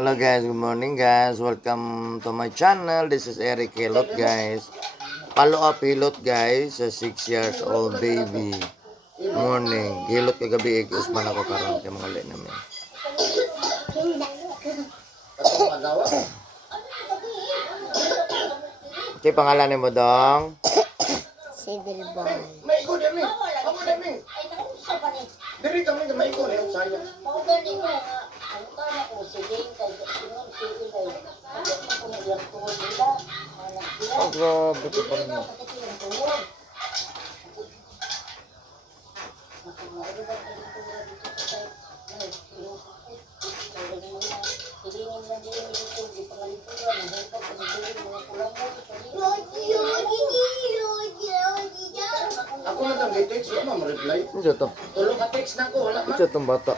Hello guys, good morning guys. Welcome to my channel. This is Eric Hilot guys. Follow up Hilot guys, sa 6 years old baby. Morning. Hilot kagabi igos man ako karon kay mga ulit namin. Okay, pangalan mo dong? Civil Bond. Maigo dami. Ako dami. Diri kami na maigo na yung saya. Oh, grabe ito pa rin. Ako na lang text, wala mo reply. Ano ito? Tulong ka text na ko, wala man. Ano itong bata?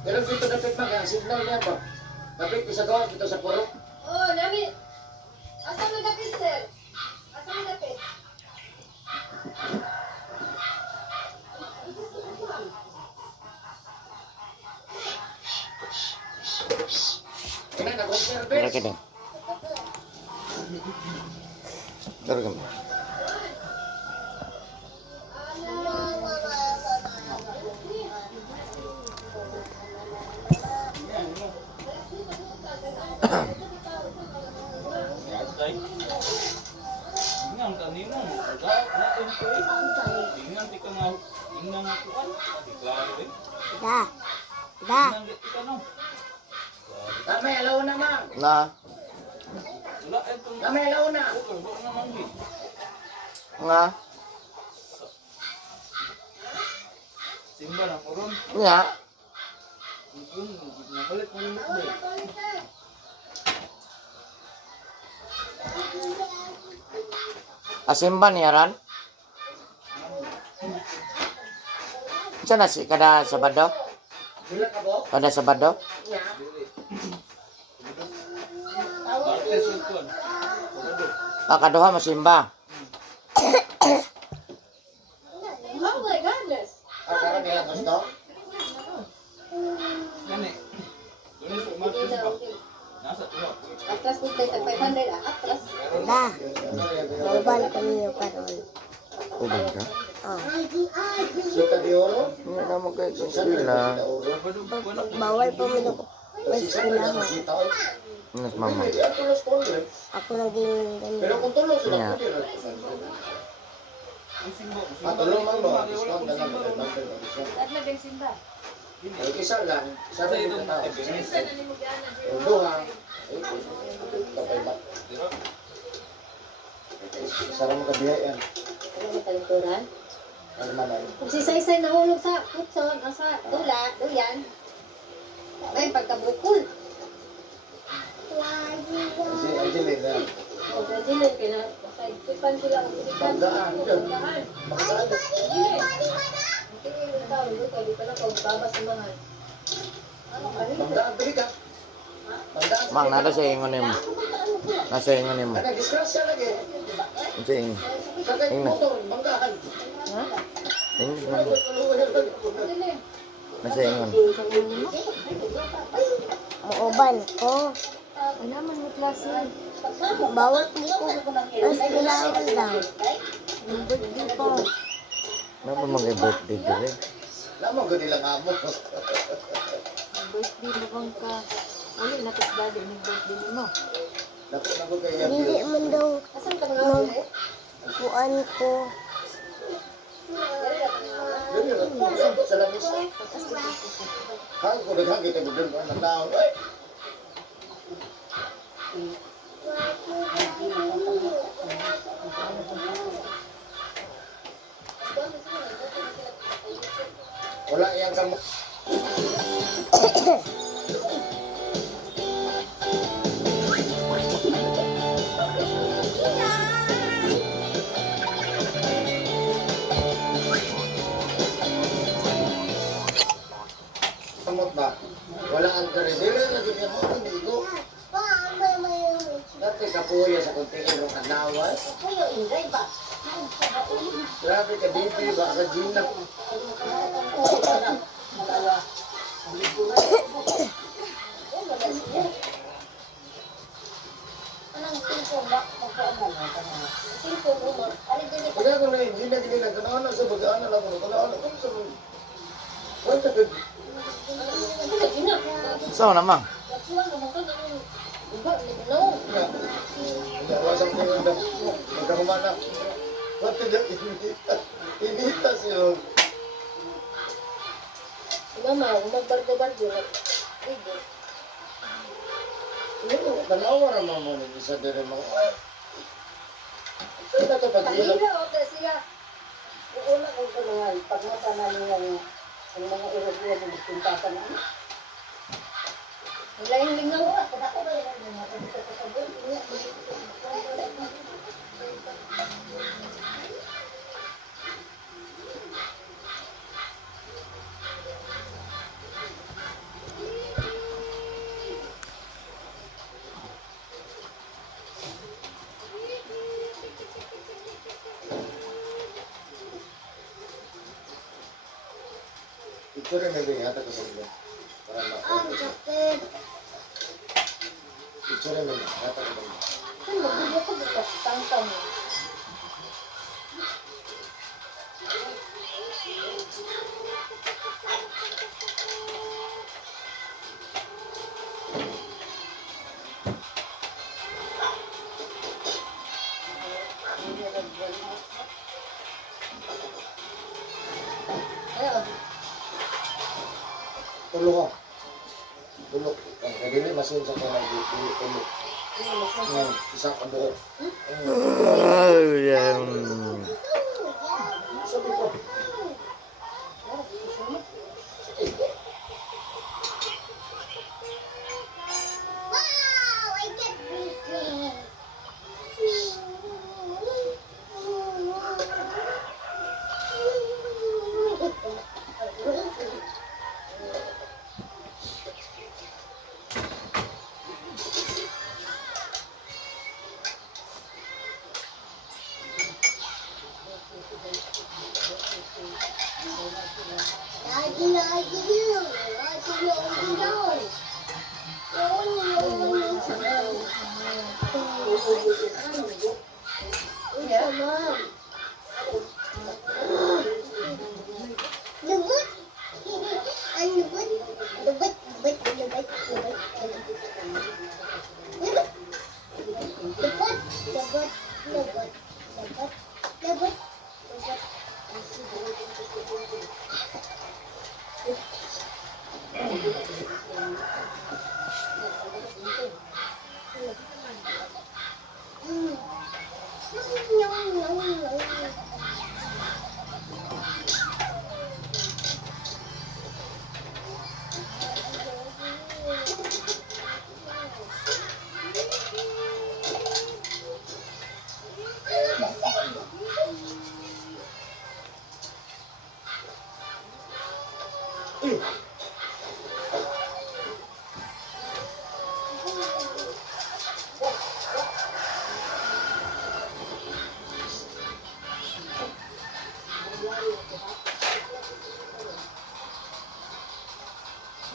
Pero dito dapat ang signal niya ba? Dapat isa gawa dito sa puro. Oh, nami. Asa mo dapit, sir? Asa mo dapit? Kaya na Tara service. ka na. Tara ka na. Ingang kanina, natin ko eh. Ingang di ka nga, ingang ako kan. Di klaro eh. Da. Da. Ingang di ka no. Tama, alaw na ma'am. Na? Wala eh itong Tama, alaw na. bukol, bukol naman di. Nga? Simba na ko ron. Nga? Yung, nabalik mo yung mukbay. Asimba niya ran? Saan na si kada Sabado? Wala ka ba? Kada Sabado? Nga. Martes yung tuwan. Kaduha masimba. Oh my goodness. Karon nila gusto. Gani. Lunes o Martes ba? Nasa tuwa. Atras mo tayo 500 ah. Atras. Da. Mobile ko niyo karon. Uban ka? Oh. Sita di oro. Hindi naman kayo kung sila. Bawal pa mo na ko. Mas kailangan. Sita oy. Mas mama. Hindi ang tulos ko rin. Ako naging Pero ganyan. kung tulos sila Nga. ko din. Ang simba. Tulong man mo. Wala Discount na kong lang. simba ron. Ay, isa lang. Isa Sa lang itong yung tao. ebenes. Yung duha. Kapay ba? Dira. Sarang mo kabihayan. Ano mo talikuran? Ano man ay. Kung si Saysay nahulog sa putson o sa dula, duyan, may pagkabukol. Si Angelina. O Brazil, pinasagpipan sila o pinipan Bandaan. Bandaan. Bandaan. Tingin yung tao, di pa na pagbabas ng mga. Bandaan, bili ka. Bandaan. Mang, nada sa ingon mo. Nasa ingon mo. Ano, disgrasya lagi. Sa ingon. Sakay Tingnan. motor, banggaan. Ingon mo. Nasa ingon. Mauban ko. Ano man may klase? Bawal ko ko. Mas kailangan daw. Yung birthday ko. Ano ba mag-birthday dire? Lamang ko nilang amo. Birthday mo bang ka? Uli, natasdado yung birthday mo. Dapat na ko kaya Hindi man daw. Asan ka nga? Kuan ko. Sa labis. Hang ko daghang kita gudon ko ng tao. Ay. Wala yang kamu. dili na gid mo hindi ko. Dati kapuya sa kontingan ng kanawas. Grabe ka dito ba ka ginap. Kaya ko na hindi na gini nagkanaon sa bagaan na lang ko. Kanaon ko sa wala ka. So naman. Wasang ko na magkakumana. Pati na inita. Inita siya. Mama, magbardo-bardo. Tanawa naman mo ng isa din mga. Sino ka pag-ilang? Sila. Una kong tulungan. Pag matananin ang mga Europeo na dispintasan na. Wala yung lingaw. Ito rin may bihata ka sa mga. Para ma-okay. Ito rin may bihata ka sa mga. Magbibigay ko bukas. Tangkang. Tulog ka. Tulog. Kaya din masin sa kanya tulog. Isang kabuo. Ayan. Sabi ko.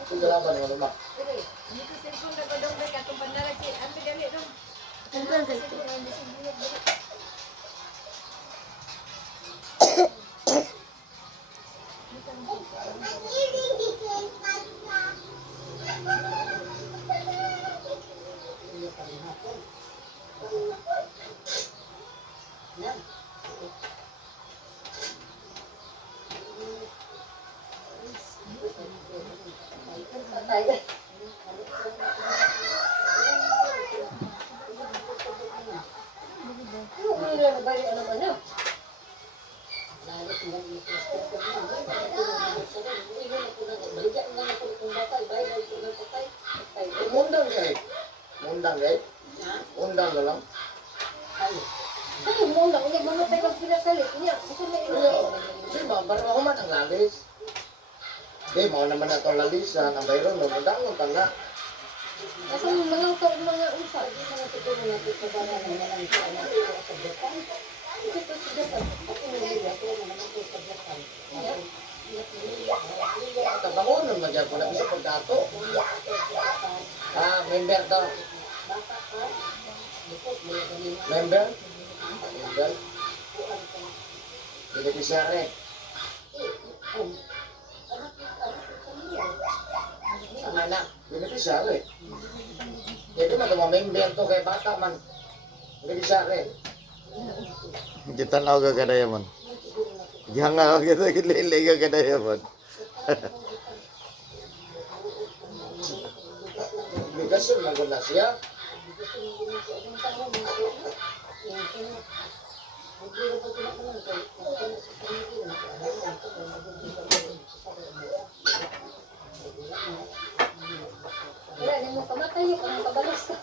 Kagalaban ng ano ba? Undang kay. Undang kay. Undang na lang. Di ba, para ako man ang lalis. Di, mo naman na itong lalisan. Ang bayron, lumundangon ka nga. Kasi yung mga mga usap. Mga siguro na ito ba na naman sa anak ko sa Japan. Ito sa Japan. Ako nila ko naman ako sa Japan. Tabangon naman dyan ko na bisa pagdato. Member to. Member? Member? Beneficiary. Ang anak, beneficiary. Ito na ito, member to kay bata man. Beneficiary. Kita na ako kagada man. Diyan nga ako kita kilili kagada man. Obligasyon lang ko na siya. Wala, hindi mo kamatay. Kung kabalas ka.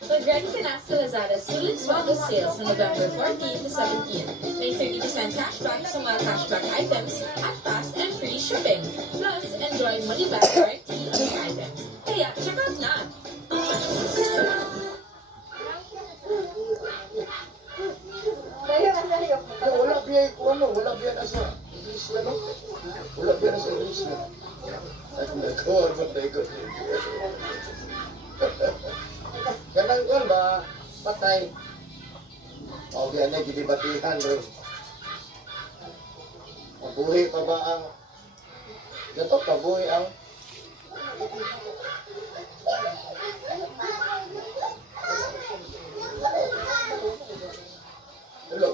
So Greg Canasta Lazada sulit Swago sales on November 14 to 17. May 30% cashback sa mga cashback items at fast and free shipping. Plus, enjoy money-back guarantee on the items. Kaya, check out na! Wala biya ko ano, wala biya na sa English na no? Wala biya na sa English na. Ay, nagkawar ba tayo ko? Kanang ko ba, patay. O, yan na, ginibatihan rin. Mabuhi pa ba ang... Ito, pabuhi ang... Hello.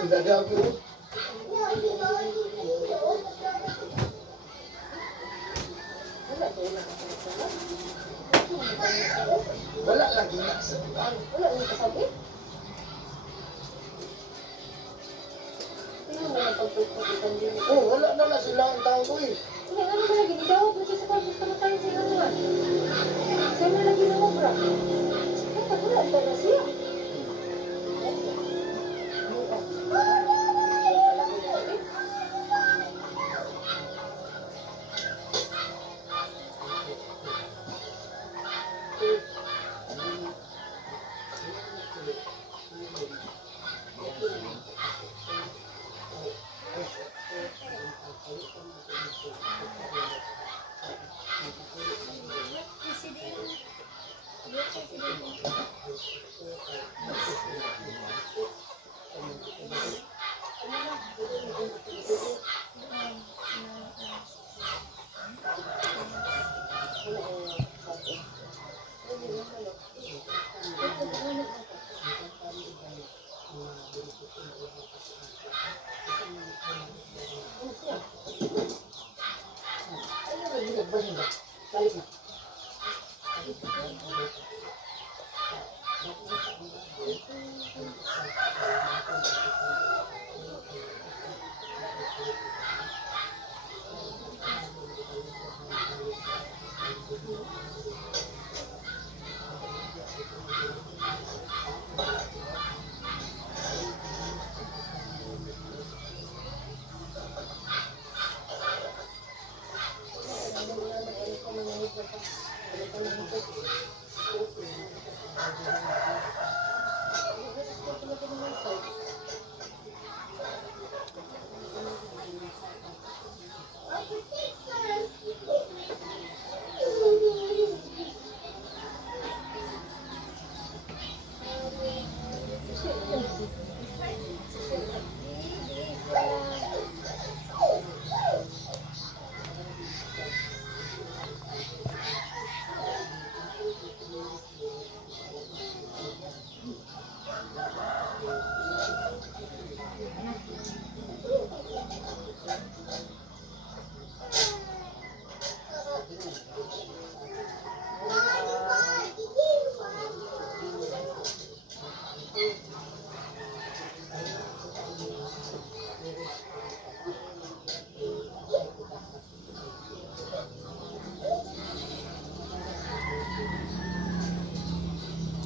Tidak ada aku. Wala lagi nak sebutan. Wala nang kasabi. Tingnan mo na pagpagpagitan din. Oh, wala na sila ang tao ko eh. Hindi, ano ba lagi? Nidawag mo siya sa kwartos ka na tayo sa inuman. Siya na lagi na obra. Ay, wala talaga siya. Balik na.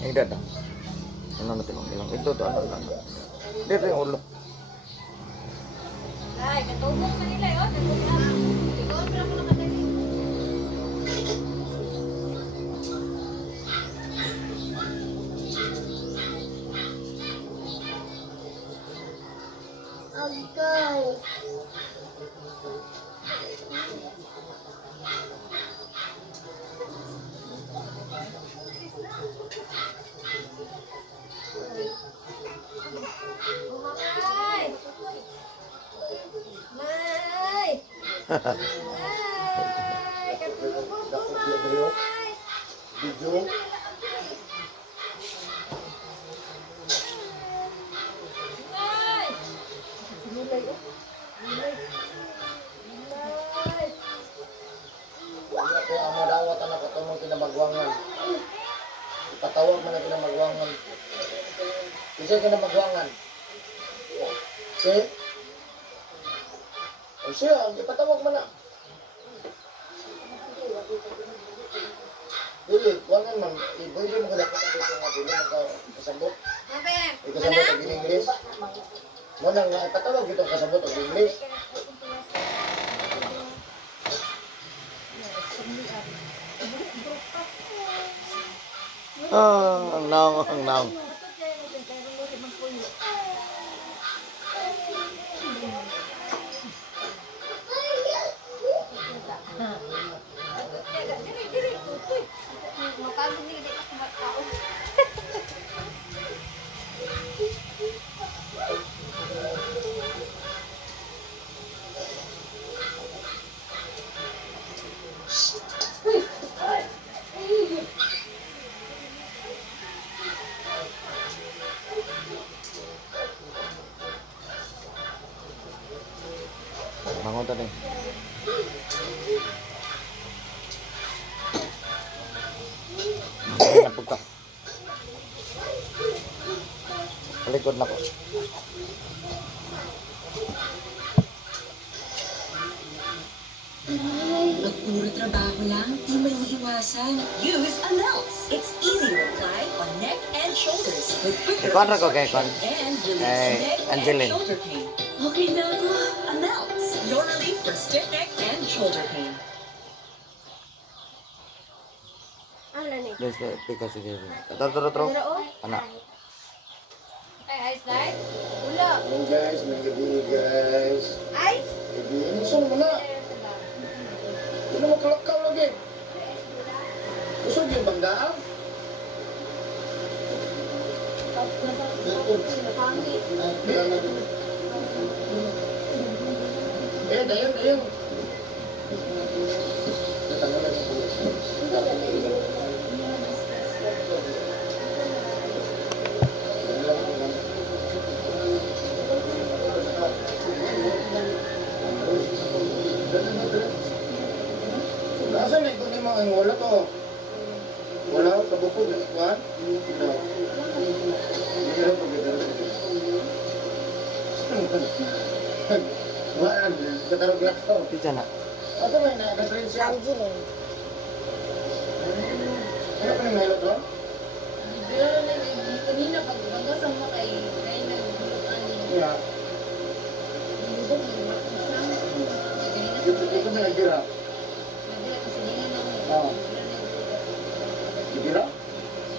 Ini dah. Ano na tinong ilang ito to ano. Dito yung ulo. Ay, katubong na nila yun. Katubong na. Mamay! May! May! Katulog ko, May! Video. May! Sinulay ko. Sinulay. May! Wala ko ang madawat anak ko itong kinamagwangan. Ipatawag mo na kinamagwangan. Isa kinamagwangan. Si? O siya, ipatawag mo na. Dili, wangan man. Pwede mo kadapit ang dito nga dili. Magkasabot. Mabel! Ikasabot ang English. Mo nang ipatawag itong kasabot ang English. Ang naong, ang naong. Bangun tadi. Napog ka. Palikod na ko. Pag puro trabaho lang, di may iiwasan. Use Amelts. It's easy to apply on neck and shoulders with quicker Ikuan ra ko kay kon. and relieves Eh, neck Angeline. and shoulder pain. Okay na ako. Amelts. Your relief for stiff neck and shoulder pain. Ano ni? Des pika sige. Taro. Anak. Ay, ice light? Wala. Hey guys, may gabi guys. Ice? Gabi, inusun mo na. Ano mo kalakaw lagi? Usog yung banggaan? Dayon. Nasa na ito ni mga wala to? Wala, sa bukod na ikuan? No. Hindi rin pag-gano'n. Waan, katarog lang to. Pizza na. Ato may na-reference siya. Angeline. Ano pa yung nahilot to? Kanina pag bagas ang makay, kaya nagbubukan niya. Yeah. Bubog ng makusang. Dito na nagdira. Nagdira kasi nila na may. Oo. Nagdira?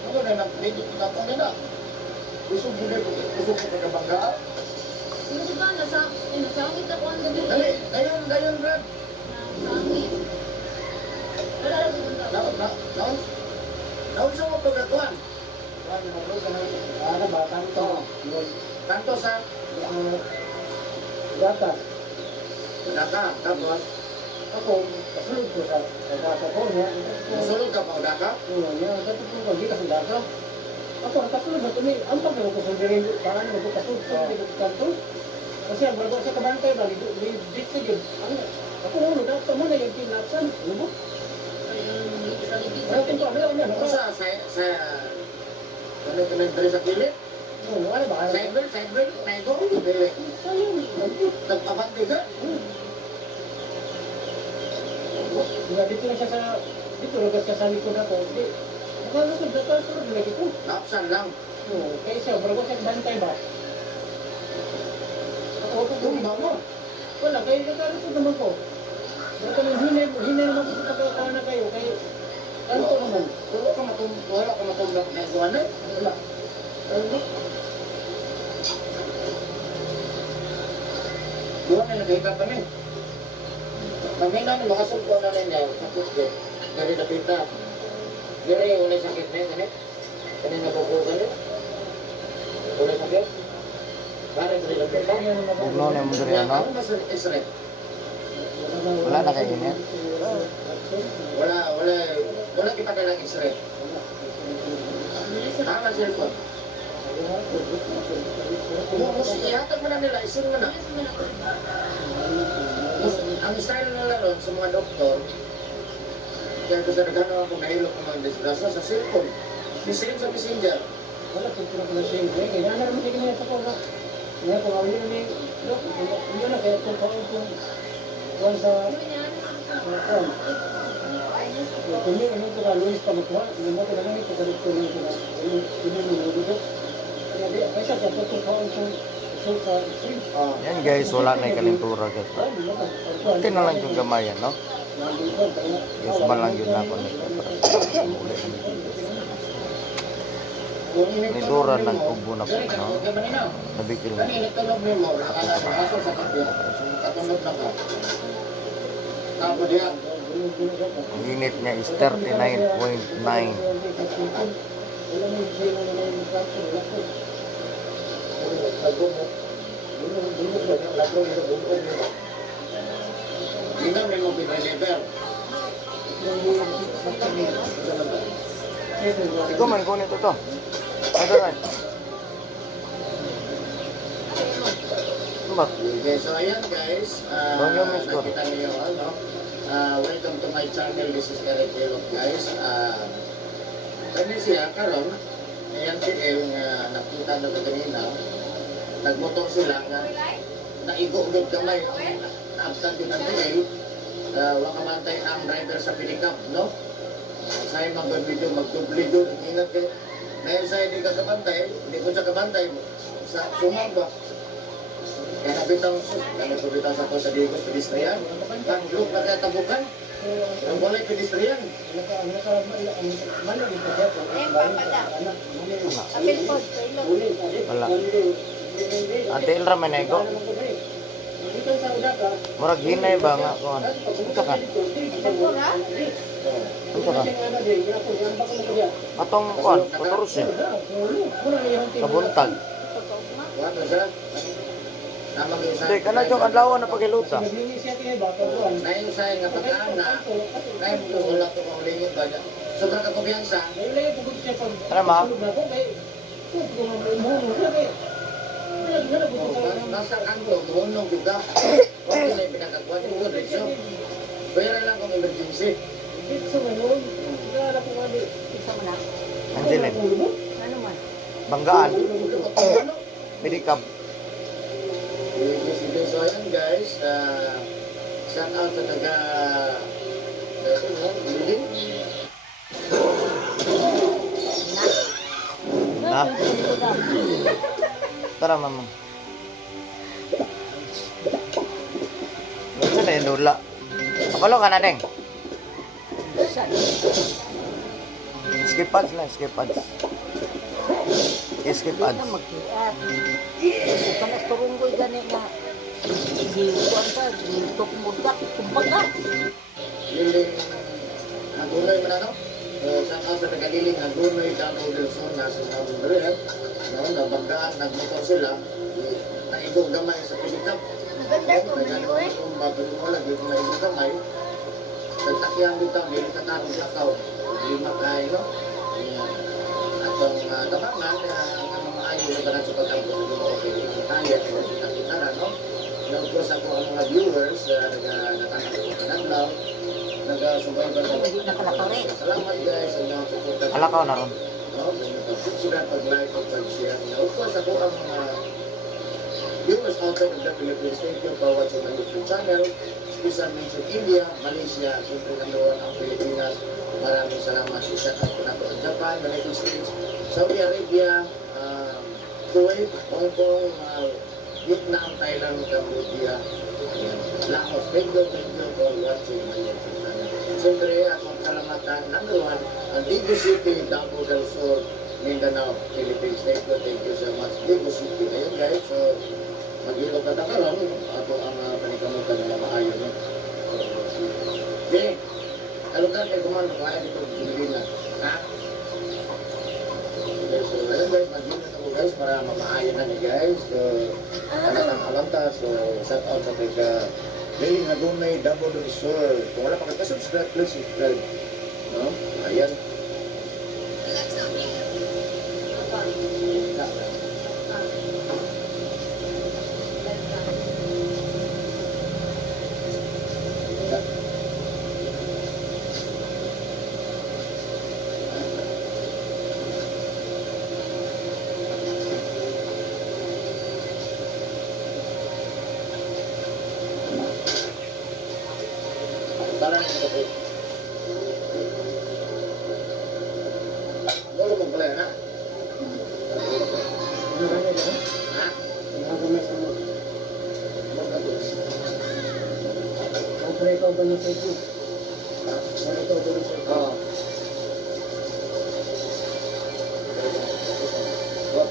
Ako na dito ako nila. Gusto mo ko pagkabanggaan? Sino ba? Nasangit ako ang gabi. Dali, dayon, Brad. Nasangit. Wala lang pupunta. Naon sa mo pagkatuan? Ano ba? Tanto. Tanto sa? Data. Data, tapos? Ako, kasulog ko sa data ko niya. Kasulog ka pa o data? Oo, niya. Dati ko hindi ka sa data. Ako, ang kasulog na tumi. Ang pagkakulog ko sa dirin, parang mo ko kasulog sa kanto. Kasi ang bago sa kabantay ba, dito sa yun. Ako, data mo na yung pinapsan. Ano mo? Ano ito? Ano sa ano ka nagdari sa kilit? Ano ba? Side bell, naigo. Nagpapante ka? Dito lang siya sa, dito lang siya sa likod ako. Nakalusod na ito, pero lagi ko. Napsan lang. Kaya siya, bago siya bantay ba? Ako ko tumba mo. Wala, kaya nagkaroon naman ko. Baka nang hinay naman ko pagkakawa na kayo, kaya ano ko naman? Wala ka matumbak na iguan eh? Wala. Ano? Buwan na Kita pa rin. Kami namin, makasog ko na rin niya. Sakit din. Gari na pita. Gari, wala sakit na yun. Kani nabubugan yun. Wala sakit. Bakit gari na pita? Bugno na mo diri ano? Ano mas Israel? Wala na kay init. Wala kita kailang Israel. Tama cellphone. Ihatag mo na nila, isun mo na. Ang style nila ron sa mga doktor, kaya ko sa nagano ako nahilok ng mga disgrasya sa cellphone. Sisend sa messenger. Wala kung sino ko na siya. Kaya na naman sige niya sa ko na. Kaya kung awin na ni Dok, hindi na kaya kung kaon kung kuwan sa kuwan. Kung yun, ano ito ka, Luis Pamakuha, yung mga talaga ito, kalit ko lang ito na, hindi mo niludok. Kaya di, ay siya, kaya kung kaon kung isol sa stream. Yan guys, wala na yung kalintura guys. Okay na lang yung gamayan, no? Yes, ba lang yun ako nito. Uli kami dito. Nidura ng kubo na po, no? Nabikil na. Kanina tulog mo, nakasal sa kapya. Katulog na ka. Tapos diyan. Ang init niya is 39.9. Tingnan mo yung pinaliver. Ikaw man, kunin ito to. Ito na. Ano ba? Okay, so ayan guys. Bang yung miss ko. Nakita niyo ano. Welcome to my channel. This is Eric Elok guys. Kami siya karon. Ayan si El nga nakita na kanina. Nagmotor sila nga naigo-ugod kamay. Naabsent din ang El. Waka mantay ang driver sa pinikap, no? Saya mag-video, mag-video. Ingat kayo. Dahil saya di ka kabantay, hindi ko siya kabantay. Sa sumag ba? Kaya nabitang sa ko sa Digos, pedestrian. Ang look na kaya tabukan. Ang walay pedestrian. Wala. Ate Ilra may nego. Murag hinay ba nga kuan? Unsa ka? Unsa ka? Atong kuan, motoros eh. Kabuntag. Wala siya. Hindi, kana jong adlaw na paghiluta. Nayung saya nga pag-aana, kaya mo wala ko maulingin ba niya. Sobrang kakumpiyansa. Ano ma? Nasa kanto, buhunong kita. Huwag na yung pinakagwan ko, Rizzo. Pwera lang kung emergency. Angelin. Banggaan. Medicab. So ayan guys, shout out sa taga building. Ha? Tara mama. Gusto na yung lula. Kapalo ka na deng. Skip pads lang, skip pads. Skip pads. Kanas turun ko gani nga kuan sa tok mudak kumbaga. Liling nagulay mo na no? Shout out sa taga Liling nagulay Davao del Sur na sa Southern Red. No, nabagdaan, nagmotor sila. Naigong gamay sa pinikap. Maganda ko video eh. Kung bago mo lagi kung naigong gamay, nagtakyan dito, may katarong lakaw. Lima kayo, no? Atong tabangan, ang mga ayaw na parang sa pagkampo sa mga kaya, kita na, no? And of course, ako ang mga viewers, nagkanaglaw, nagsubayban sa mga. Salamat guys, sa inyong support. Alakaw na ron. No? Pag-subscribe, pag-like, pag-share. And of course, ako ang viewers outside of the Philippines. Thank you for watching my YouTube channel. Special mention India, Malaysia, siyempre nandoon ang Pilipinas. Maraming salamat. Shout out po na po ang Japan, United States, Saudi Arabia, Kuwait, Hong Kong, Vietnam, Thailand, Cambodia, Laos. Thank you for watching my YouTube channel. Siyempre, akong salamatan, number one, ang Digo City, Davao del Sur, Mindanao, Philippines. Thank you so much. Digo City. Ayun guys, so Mag-ilog ka ka lang, ako ang panikamutan na maayo no. Okay, alukan kayo kumano kaya dito Pilipina. Ha? Okay, so ayun guys, mag-ilog na ako guys para mamaayo na niya guys. So, anak alanta, so shout out sa taga May Hagunay Double Resort. Kung wala pa ka-subscribe, please subscribe. No? Ayan. Parang ito po. Dolo mo pala yan, ha? Ano ba nila? Ha? Nakagamay sa mo. Magkabos. Ang pray ka ba ng Facebook? Ha? Wala ito ba ng Facebook? Oo. Wap.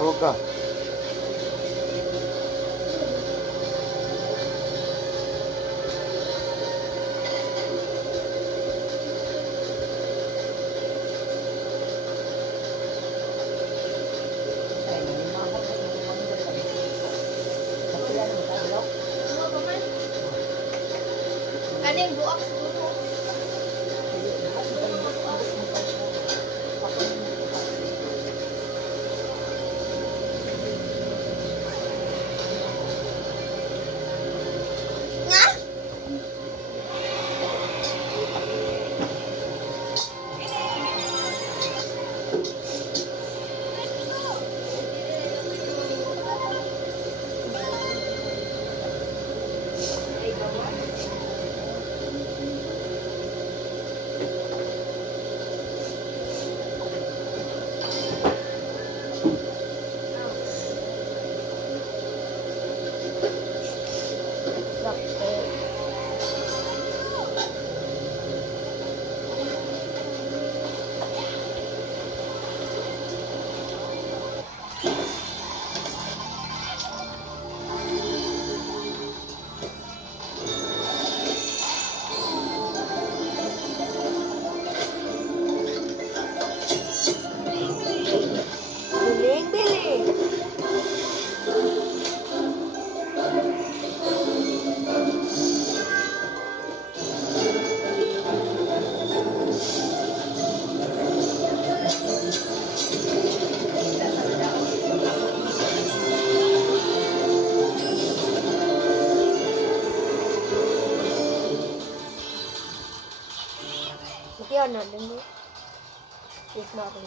Tawag ka. Kaning buak siguro. Nga? Biling, biling. Ito yun, nandun mo. It's not me.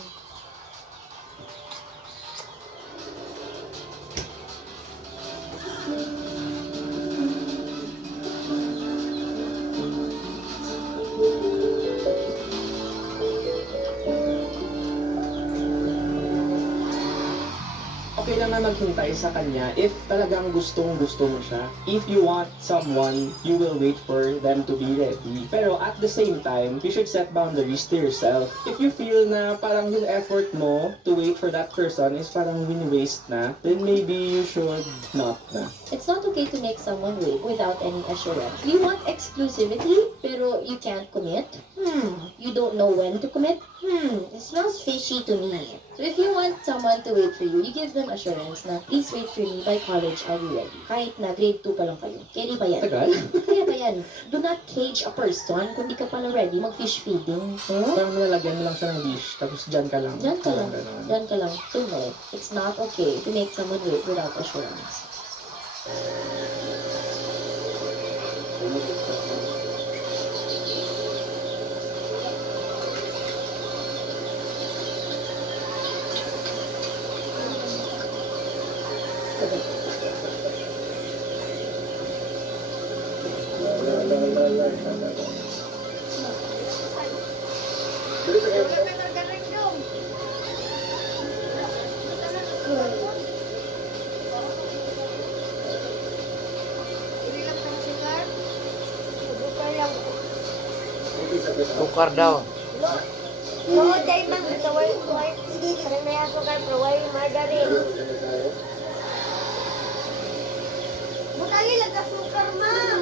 Okay lang na maghintay sa kanya if talagang gustong-gusto mo siya. If you want someone, you will wait for them to be ready. Pero at the same time, you should set boundaries to yourself. If you feel na parang yung effort mo to wait for that person is parang win-waste na, then maybe you should not na. It's not okay to make someone wait without any assurance. You want exclusivity, pero you can't commit? You don't know when to commit? It smells fishy to me. So if you want want someone to wait for you, you give them assurance na please wait for me by college, I'll be ready. Kahit na grade 2 pa lang kayo. Kaya pa yan. Tagal? Kaya pa yan. Do not cage a person kung di ka pala ready mag-fish feeding. Huh? Parang nalagyan mo lang siya ng dish, tapos dyan ka lang. Diyan ka lang. Parang ganun. Diyan ka lang. So no, it's not okay to make someone wait without assurance. Sukar daw. Oo, dahil man, ito white. Parang may asukar, pero white margarine. Butangin lang ka sukar, ma'am.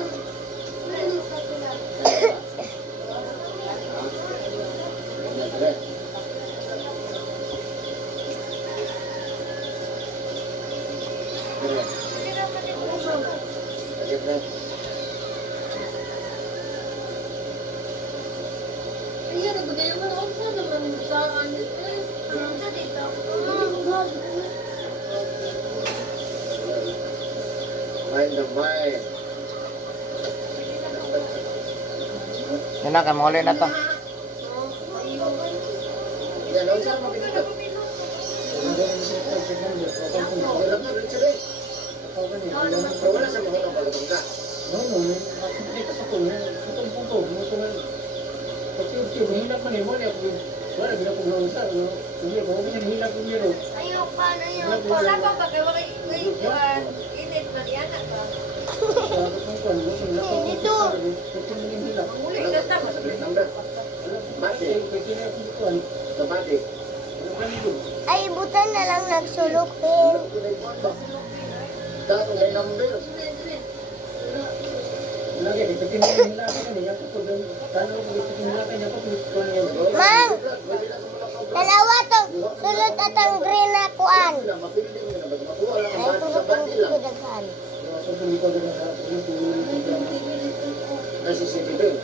Ayan, nagbigay mo ako sa naman sa ano. Sa dito. Mind the mind. Yan na, kamuli na to. Yan, huwag saan mabinito. Wala ka rin sila eh. Pero wala sa mga napalabang ka. Dito sa kunya, itong punto, pag-tiyog, mahilap man eh, wala, ginapagawa sa, hindi ako, hinahilap ko nyo. Ayaw pa na yun. Wala pa ba kayo? Init na yan. Dito. Muli ka tapos. Mati. Sa mati. Ay, butan na lang nagsulupin. Dato may number. Lagi, ito pinahilatan ka niya, talo ko ito pinahilatan niya, Mang! Dalawa to. Sulot at ang green na kuan. Ay, tulog ang kudaghan. Nasisibigay.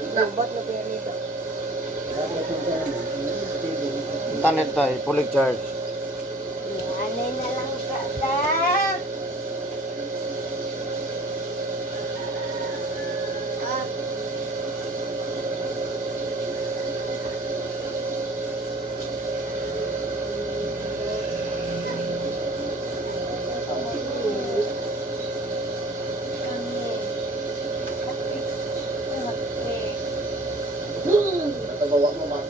Internet tayo, full charge. Anay na lang kata. Natabawa mo mga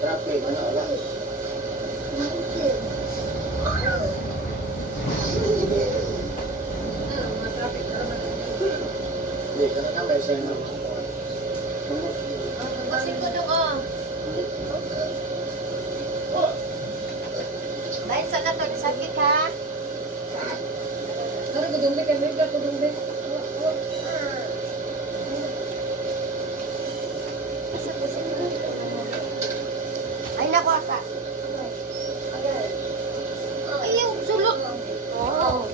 traffic, ano, ala. Hindi, kanina ka may sa'yo. Kasi ko doon. Dahil sa kato, sakit ha? Ano ko dumbi, kaya ko dumbi. Ay, naku, asa. Ay, yung sulok. Oo.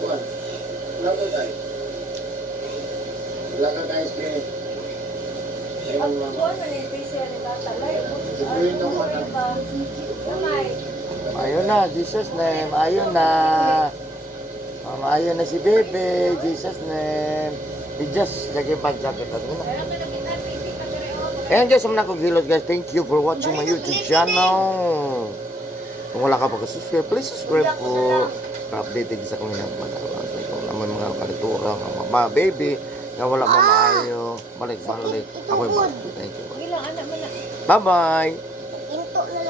Kuan. Wala ko tayo. Wala ka guys, kaya. Ayun lang. Siguro ako na. Ayun na, Jesus name. Ayun na. Ayun na si Bebe. Jesus name. I-just lagi pag-jacket. Ano na? Ayan guys, sa mga kong guys. Thank you for watching my YouTube channel. Kung wala ka pa subscribe, please subscribe po. Updated sa kong pinapagawa. Kung naman mga kalitura, mga baby, na wala mamaayo, balik-balik. Ako yung balik. Thank you. Bye-bye.